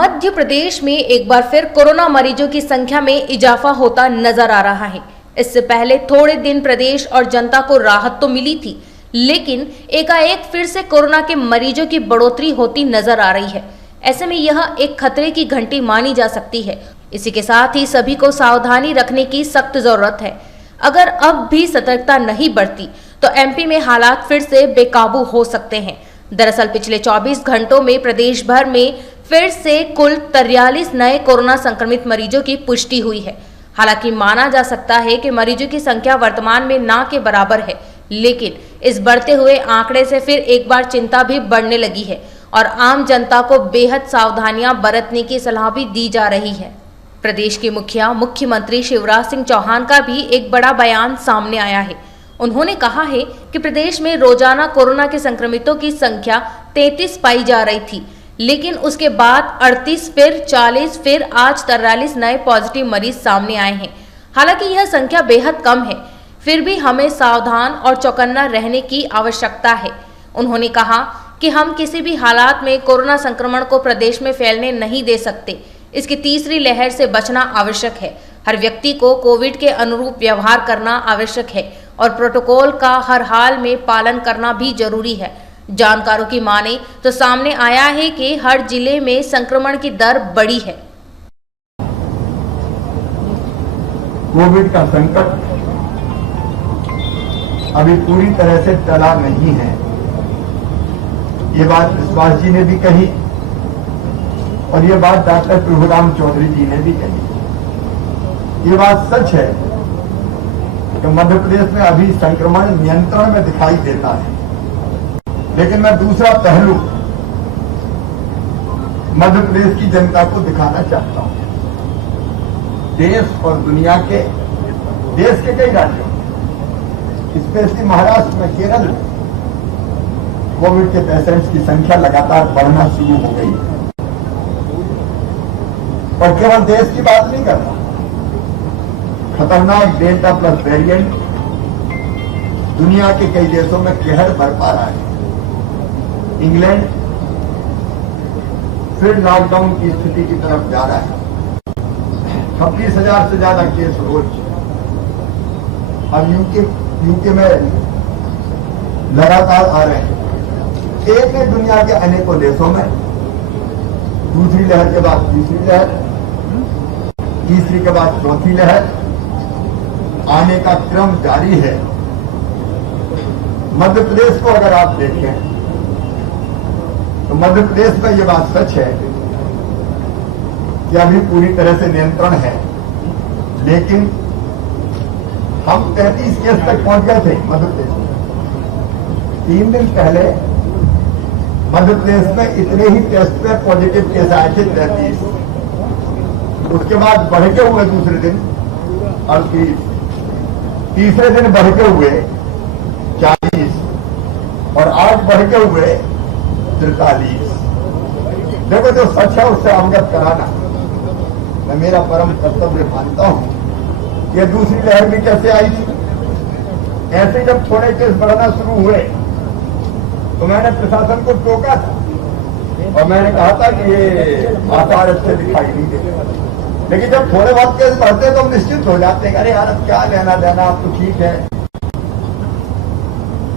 मध्य प्रदेश में एक बार फिर कोरोना मरीजों की संख्या में इजाफा होता नजर आ रहा है। इससे पहले थोड़े दिन प्रदेश और जनता को राहत तो मिली थी, लेकिन एकाएक फिर से कोरोना के मरीजों की बढ़ोतरी होती नजर आ रही है। ऐसे में यह एक खतरे की घंटी मानी जा सकती है। इसी के साथ ही सभी को सावधानी रखने की सख्त जरूरत है। अगर अब भी सतर्कता नहीं बढ़ती तो एमपी में हालात फिर से बेकाबू हो सकते हैं। दरअसल पिछले 24 घंटों में प्रदेश भर में फिर से कुल 43 नए कोरोना संक्रमित मरीजों की पुष्टि हुई है। हालांकि माना जा सकता है कि मरीजों की संख्या वर्तमान में ना के बराबर है, लेकिन इस बढ़ते हुए आंकड़े से फिर एक बार चिंता भी बढ़ने लगी है और आम जनता को बेहद सावधानियां बरतने की सलाह भी दी जा रही है। प्रदेश के मुख्यमंत्री शिवराज सिंह चौहान का भी एक बड़ा बयान सामने आया है। उन्होंने कहा है कि प्रदेश में रोजाना कोरोना के संक्रमितों की संख्या 33 पाई जा रही थी, लेकिन उसके बाद 38, फिर 40, फिर आज 43 नए पॉजिटिव मरीज सामने आए हैं। हालांकि यह संख्या बेहद कम है, फिर भी हमें सावधान और चौकन्ना रहने की आवश्यकता है। उन्होंने कहा कि हम किसी भी हालात में कोरोना संक्रमण को प्रदेश में फैलने नहीं दे सकते। इसकी तीसरी लहर से बचना आवश्यक है। हर व्यक्ति को कोविड के अनुरूप व्यवहार करना आवश्यक है और प्रोटोकॉल का हर हाल में पालन करना भी जरूरी है। जानकारों की माने तो सामने आया है कि हर जिले में संक्रमण की दर बढ़ी है। कोविड का संकट अभी पूरी तरह से टला नहीं है। ये बात विश्वास जी ने भी कही और ये बात डॉक्टर प्रभुराम चौधरी जी ने भी कही। ये बात सच है कि मध्य प्रदेश में अभी संक्रमण नियंत्रण में दिखाई देता है, लेकिन मैं दूसरा पहलू मध्य प्रदेश की जनता को दिखाना चाहता हूं। देश और दुनिया के देश के कई राज्यों, स्पेशली महाराष्ट्र में, केरल में कोविड के पेशेंट्स की संख्या लगातार बढ़ना शुरू हो गई है। और केवल देश की बात नहीं कर रहा, खतरनाक डेल्टा प्लस वेरिएंट दुनिया के कई देशों में कहर बरपा रहा है। इंग्लैंड फिर लॉकडाउन की स्थिति की तरफ जा रहा है। 26,000 से ज्यादा केस रोज। अब यूके में लगातार आ रहे हैं। एक ने दुनिया के अनेकों देशों में दूसरी लहर के बाद तीसरी लहर, तीसरी के बाद चौथी लहर आने का क्रम जारी है। मध्य प्रदेश को अगर आप देखें तो मध्य प्रदेश में यह बात सच है कि अभी पूरी तरह से नियंत्रण है, लेकिन हम 33 केस तक पहुंच गए थे मध्य प्रदेश में। 3 दिन पहले मध्य प्रदेश में इतने ही टेस्ट पे पॉजिटिव केस आए थे 33। उसके बाद बढ़ के हुए दूसरे दिन 38, तीसरे दिन बढ़ के हुए 40 और आज बढ़ के हुए 43। देखो, जो सच है उससे अवगत कराना मैं मेरा परम कर्तव्य मानता हूं। ये दूसरी लहर भी कैसे आई थी? ऐसे जब थोड़े केस बढ़ना शुरू हुए तो मैंने प्रशासन को टोका था और मैंने कहा था कि ये आकार अच्छे दिखाई नहीं देते, लेकिन जब थोड़े बहुत केस बढ़ते तो हम निश्चित हो जाते हैं, अरे यार अब क्या लेना देना, अब तो ठीक है,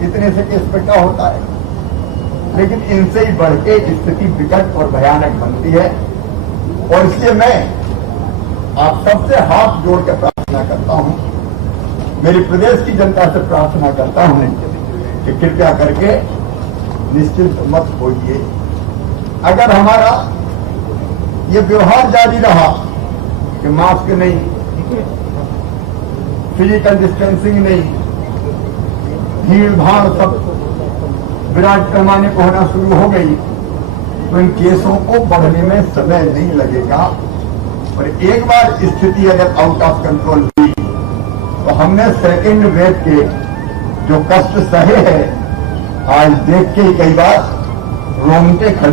इतने से केस पे क्या होता है। लेकिन इनसे ही बढ़ के स्थिति विकट और भयानक बनती है। और इसलिए मैं आप सबसे हाथ जोड़ कर प्रार्थना करता हूं, मेरी प्रदेश की जनता से प्रार्थना करता हूं कि कृपया करके निश्चिंत मत होइए। अगर हमारा ये व्यवहार जारी रहा कि मास्क नहीं, फिजिकल डिस्टेंसिंग नहीं, भीड़ भाड़ सब विराट पैमाने को होना शुरू हो गई, तो इन केसों को बढ़ने में समय नहीं लगेगा। और एक बार स्थिति अगर आउट ऑफ कंट्रोल हुई तो हमने सेकेंड वेव के जो कष्ट सहे हैं, आज देख के ही कई बार रोंगटे खड़े